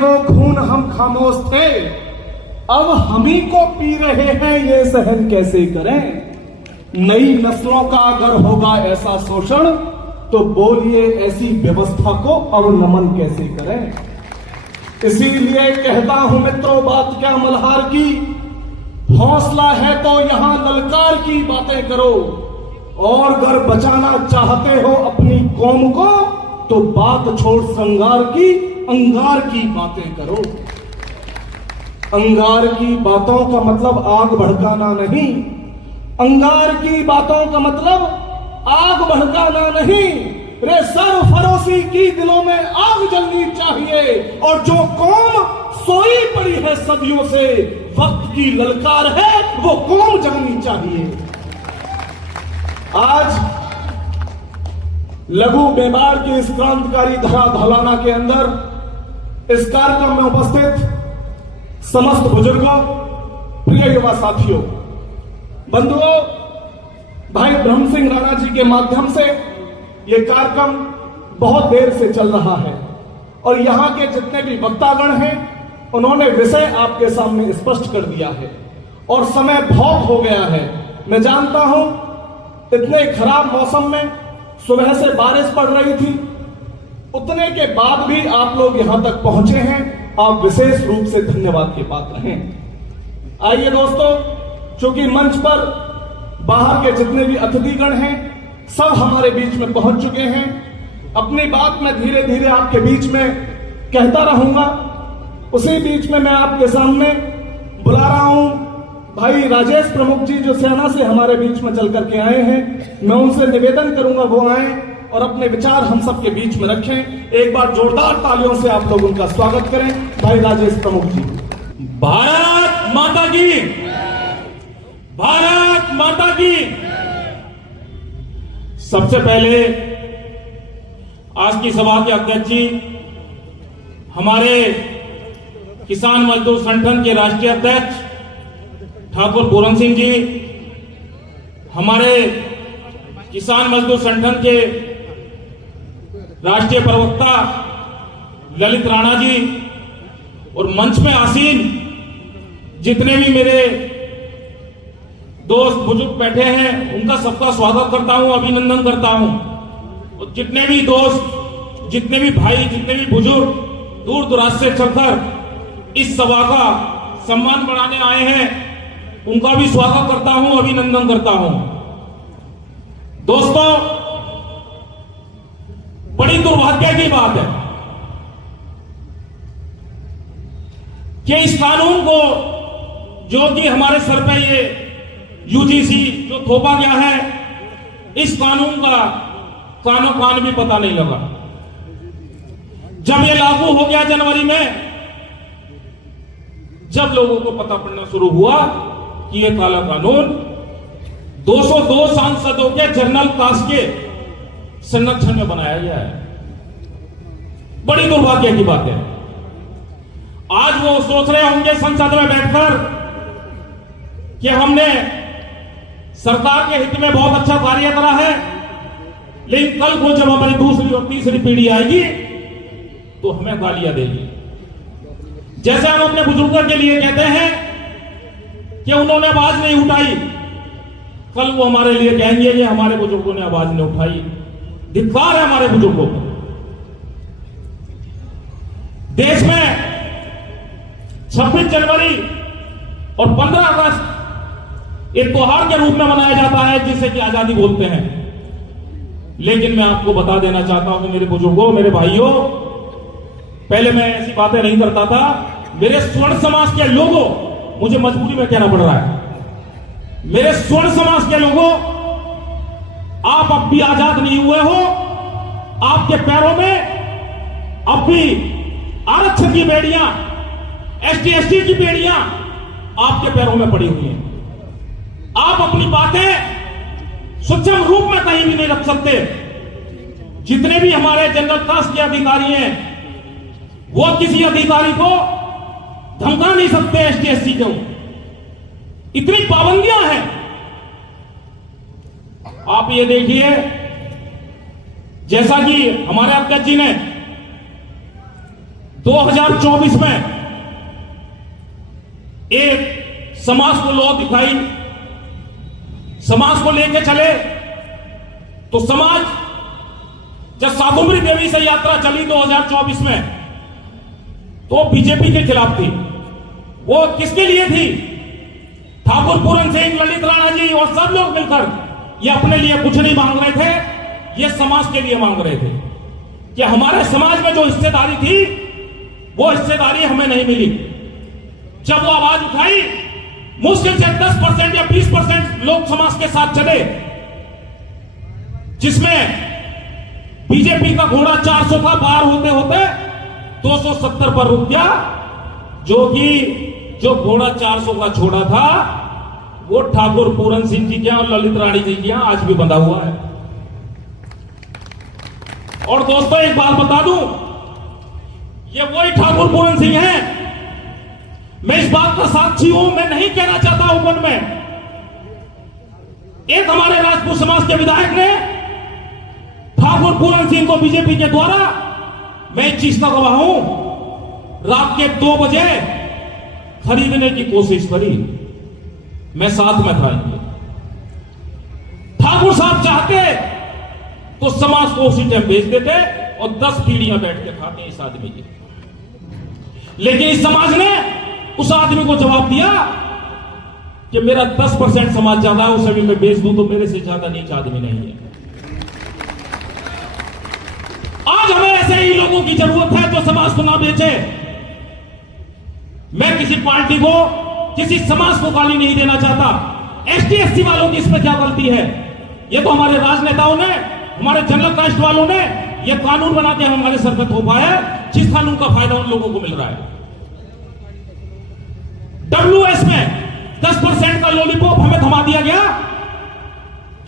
वो खून हम खामोश थे, अब हम ही को पी रहे हैं, ये सहन कैसे करें। नई नस्लों का अगर होगा ऐसा शोषण, तो बोलिए ऐसी व्यवस्था को अब नमन कैसे करें। इसीलिए कहता हूं मित्रों, बात क्या मल्हार की, हौसला है तो यहां ललकार की बातें करो, और अगर बचाना चाहते हो अपनी कौम को, तो बात छोड़ श्रृंगार की, अंगार की बातें करो। अंगार की बातों का मतलब आग भड़काना नहीं, अंगार की बातों का मतलब आग भड़काना नहीं। रे सरफरोशी की दिलों में आग जलनी चाहिए, और जो कौम सोई पड़ी है सदियों से, वक्त की ललकार है, वो कौम जगनी चाहिए। आज लघु बेमार की इस क्रांतिकारी धरा धौलाना के अंदर इस कार्यक्रम में उपस्थित समस्त बुजुर्गों, प्रिय युवा साथियों, बंधुओं, भाई ब्रह्म सिंह राणा जी के माध्यम से यह कार्यक्रम बहुत देर से चल रहा है, और यहां के जितने भी वक्तागण हैं उन्होंने विषय आपके सामने स्पष्ट कर दिया है, और समय बहुत हो गया है। मैं जानता हूं इतने खराब मौसम में सुबह से बारिश पड़ रही थी, उतने के बाद भी आप लोग यहां तक पहुंचे हैं, आप विशेष रूप से धन्यवाद के पात्र हैं। आइए दोस्तों, चूंकि मंच पर बाहर के जितने भी अतिथिगण हैं सब हमारे बीच में पहुंच चुके हैं, अपनी बात मैं धीरे धीरे आपके बीच में कहता रहूंगा। उसी बीच में मैं आपके सामने बुला रहा हूं भाई राजेश प्रमुख जी, जो सेना से हमारे बीच में चल करके आए हैं। मैं उनसे निवेदन करूंगा वो आए और अपने विचार हम सबके बीच में रखें। एक बार जोरदार तालियों से आप लोग उनका स्वागत करें, भाई राजेश प्रमुख जी। भारत माता की, भारत माता की। सबसे पहले आज की सभा के अध्यक्ष जी, हमारे किसान मजदूर संगठन के राष्ट्रीय अध्यक्ष ठाकुर पूरन सिंह जी, हमारे किसान मजदूर संगठन के राष्ट्रीय प्रवक्ता ललित राणा जी, और मंच में आसीन जितने भी मेरे दोस्त बुजुर्ग बैठे हैं, उनका सबका स्वागत करता हूं, अभिनंदन करता हूं। और जितने भी दोस्त, जितने भी भाई, जितने भी बुजुर्ग दूर दराज से चलकर इस सभा का सम्मान बढ़ाने आए हैं, उनका भी स्वागत करता हूं, अभिनंदन करता हूं। दोस्तों, बड़ी दुर्भाग्य की बात है कि इस कानून को, जो कि हमारे सर पे ये यूजीसी जो थोपा गया है, इस कानून का कानो कान भी पता नहीं लगा। जब ये लागू हो गया जनवरी में, जब लोगों को पता पड़ना शुरू हुआ कि ये काला कानून 202 सांसदों के जनरल कास्ट के संरक्षण में बनाया गया है, बड़ी दुर्भाग्य की बात है। आज वो सोच रहे होंगे संसद में बैठकर कि हमने सरकार के हित में बहुत अच्छा कार्य करा है, लेकिन कल को जब हमारी दूसरी और तीसरी पीढ़ी आएगी तो हमें गालियां देगी। जैसे हम अपने बुजुर्गों के लिए कहते हैं कि उन्होंने आवाज नहीं उठाई, कल वो हमारे लिए कहेंगे कि हमारे बुजुर्गों ने आवाज नहीं उठाई। धिक्कार है हमारे बुजुर्गों को। देश में 26 जनवरी और 15 अगस्त एक त्योहार के रूप में मनाया जाता है, जिसे कि आजादी बोलते हैं। लेकिन मैं आपको बता देना चाहता हूं कि मेरे बुजुर्गों, मेरे भाइयों, पहले मैं ऐसी बातें नहीं करता था। मेरे स्वर्ण समाज के लोगों, मुझे मजबूरी में कहना पड़ रहा है, मेरे स्वर्ण समाज के लोगों, आप अब भी आजाद नहीं हुए हो। आपके पैरों में अब भी आरक्षण की बेड़ियां, एसटी एसटी की बेड़ियां आपके पैरों में पड़ी हुई हैं। आप अपनी बातें सुक्षम रूप में कहीं भी नहीं रख सकते। जितने भी हमारे जनरल कास्ट के अधिकारी हैं, वो किसी अधिकारी को धमका नहीं सकते एसटी एसटी को। इतनी पाबंदियां हैं। आप ये देखिए, जैसा कि हमारे अध्यक्ष जी ने 2024 में एक समाज को लौ दिखाई, समाज को लेके चले, तो समाज जब साधुमरी देवी से यात्रा चली 2024 में, तो बीजेपी के खिलाफ थी। वो किसके लिए थी? ठाकुर पूरन सिंह, ललित राणा जी और सब लोग मिलकर ये अपने लिए कुछ नहीं मांग रहे थे, ये समाज के लिए मांग रहे थे कि हमारे समाज में जो हिस्सेदारी थी वो हिस्सेदारी हमें नहीं मिली। जब वो आवाज उठाई, मुश्किल से 10% या 20% लोग समाज के साथ चले, जिसमें बीजेपी का घोड़ा 400 का पार होते होते 270 पर रुक गया, जो घोड़ा 400 का छोड़ा था वो ठाकुर पूरन सिंह जी के और ललित रानी जी के यहां आज भी बंधा हुआ है। और दोस्तों एक बात बता दूं, ये वही ठाकुर पूरन सिंह हैं। मैं इस बात का साक्षी हूं, मैं नहीं कहना चाहता ओपन में। एक हमारे राजपूत समाज के विधायक ने ठाकुर पूरन सिंह को बीजेपी के द्वारा, मैं इस चीज का गवाह हूं, रात के 2 बजे खरीदने की कोशिश करी। मैं साथ में था इनके। ठाकुर साहब चाहते तो समाज को उसी टाइम भेज देते और 10 पीढ़ियां बैठ के खाते इस आदमी की। लेकिन इस समाज ने उस आदमी को जवाब दिया कि मेरा 10% समाज ज्यादा है, उसे भी मैं बेच दूं तो मेरे से ज्यादा नीच आदमी नहीं है। आज हमें ऐसे ही लोगों की जरूरत है जो समाज को ना बेचे। मैं किसी पार्टी को, किसी समाज को गाली नहीं देना चाहता। एसटी एससी वालों की इसमें क्या गलती है? ये तो हमारे राजनेताओं ने, हमारे जनरल कास्ट वालों ने ये कानून बना के हमारे सर पे थोपा है, जिस कानून का फायदा उन लोगों को मिल रहा है। डब्ल्यूएस में 10% का लॉलीपॉप हमें थमा दिया गया।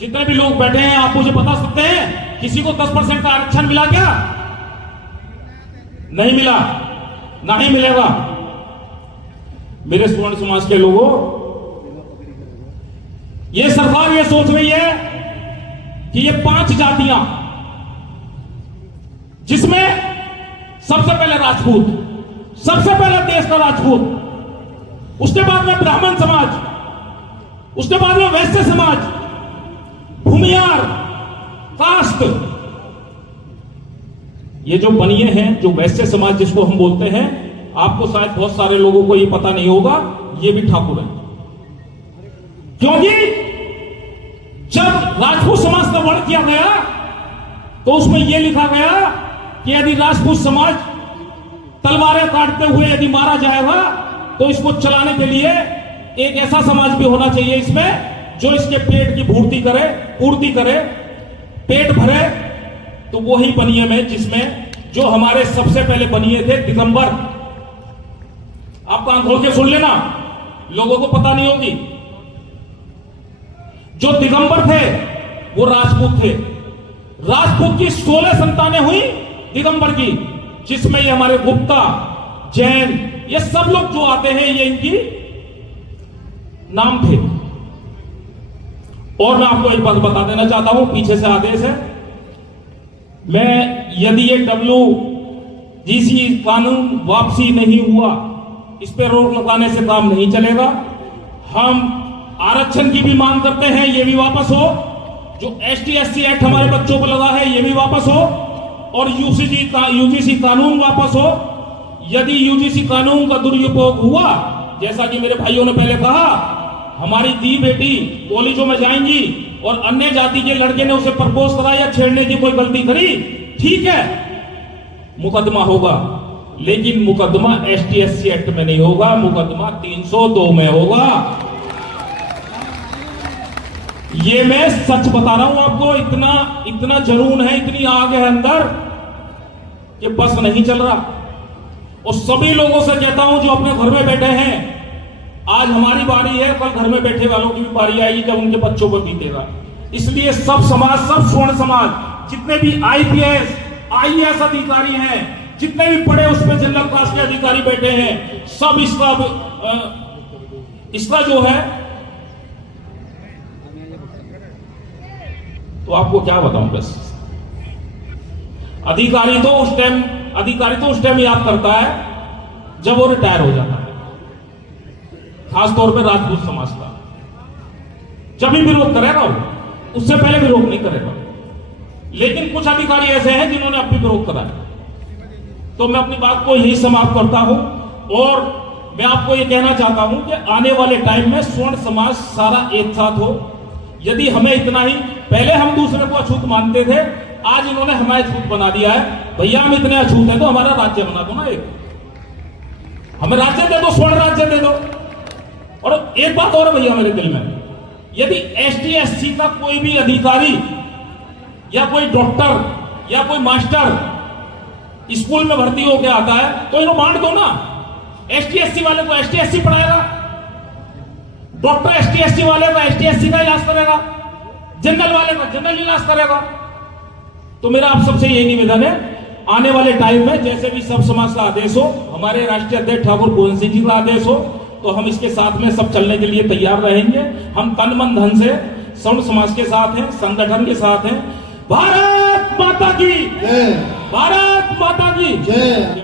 जितने भी लोग बैठे हैं आप मुझे बता सकते हैं किसी को 10% का आरक्षण मिला क्या? नहीं मिला, ना ही मिलेगा। मेरे स्वर्ण समाज के लोगों, ये सरकार ये सोच रही है कि ये 5 जातियां, जिसमें सबसे पहले राजपूत, सबसे पहले देश का राजपूत, उसके बाद में ब्राह्मण समाज, उसके बाद में वैश्य समाज, भूमियार, कास्ट, ये जो बनिए हैं, जो वैश्य समाज जिसको हम बोलते हैं, आपको शायद बहुत सारे लोगों को ये पता नहीं होगा, ये भी ठाकुर है। क्योंकि जब राजपूत समाज का वर्ण किया गया तो उसमें यह लिखा गया कि यदि राजपूत समाज तलवारें काटते हुए यदि मारा जाएगा तो इसको चलाने के लिए एक ऐसा समाज भी होना चाहिए इसमें जो इसके पेट की पूर्ति करे, पेट भरे। तो वही बनिए में जिसमें जो हमारे सबसे पहले बनिए थे दिगंबर, आप कान खोल के सुन लेना, लोगों को पता नहीं होगी। जो दिगंबर थे वो राजपूत थे। राजपूत की 16 संतानें हुई दिगंबर की, जिसमें ये हमारे गुप्ता, जैन, ये सब लोग जो आते हैं ये इनकी नाम थे। और मैं आपको एक बात बता देना चाहता हूं, पीछे से आदेश है, मैं यदि ये WGC कानून वापसी नहीं हुआ, इस पे रोक लगाने से काम नहीं चलेगा। हम आरक्षण की भी मांग करते हैं, ये भी वापस हो। जो ST SC एक्ट हमारे बच्चों पर लगा है ये भी वापस हो, और UGC कानून वापस हो। यदि UGC कानून का दुरुपयोग हुआ, जैसा कि मेरे भाइयों ने पहले कहा, हमारी दी बेटी कॉलेजों में जाएंगी और अन्य जाति के लड़के ने उसे प्रपोज करा या छेड़ने की कोई गलती करी, ठीक है, मुकदमा होगा, लेकिन मुकदमा ST SC एक्ट में नहीं होगा, मुकदमा 302 में होगा। ये मैं सच बता रहा हूं आपको। इतना जुनून है, इतनी आग है अंदर कि बस नहीं चल रहा। और सभी लोगों से कहता हूं जो अपने घर में बैठे हैं, आज हमारी बारी है, कल घर में बैठे वालों की भी बारी आएगी जब उनके बच्चों पर बीतेगा। इसलिए सब समाज, सब स्वर्ण समाज, जितने भी IPS IAS अधिकारी हैं, जितने भी पढ़े उसमें जनरल कास्ट के अधिकारी बैठे हैं, सब इसका जो है, तो आपको क्या बताऊं, बस अधिकारी तो उस टाइम अधिकारी तो उस टाइम याद करता है जब वो रिटायर हो जाता है, खासतौर पे राजपूत समाज का। जब भी विरोध करेगा वो, उससे पहले विरोध नहीं करेगा। लेकिन कुछ अधिकारी ऐसे हैं जिन्होंने अब भी विरोध करा है। तो मैं अपनी बात को यही समाप्त करता हूं और मैं आपको ये कहना चाहता हूं कि आने वाले टाइम में स्वर्ण समाज सारा एक साथ हो। यदि हमें इतना ही, पहले हम दूसरे को अछूत मानते थे, आज इन्होंने हमें अछूत बना दिया है। भैया हम इतने अछूत हैं तो हमारा राज्य बना दो ना, एक हमें राज्य दे दो, स्वर्ण राज्य दे दो। और एक बात और है भैया मेरे दिल में, यदि एसटी एससी का कोई भी अधिकारी या कोई डॉक्टर या कोई मास्टर स्कूल में भर्ती होकर आता है तो इन्हें बांट दो ना। एसटी एससी वाले को एसटी एससी पढ़ाएगा, डॉक्टर एसटी एससी वाले का एसटी एससी का इलाज करेगा, जनरल वाले का जनरल इलाज करेगा। तो मेरा आप सबसे यही निवेदन है, आने वाले टाइम में जैसे भी सब समाज का आदेश हो, हमारे राष्ट्रीय अध्यक्ष ठाकुर गोविंद सिंह जी का आदेश हो, तो हम इसके साथ में सब चलने के लिए तैयार रहेंगे। हम तन मन धन से स्वर्ण समाज के साथ हैं, संगठन के साथ हैं। भारत माता की जय, भारत माता की जय।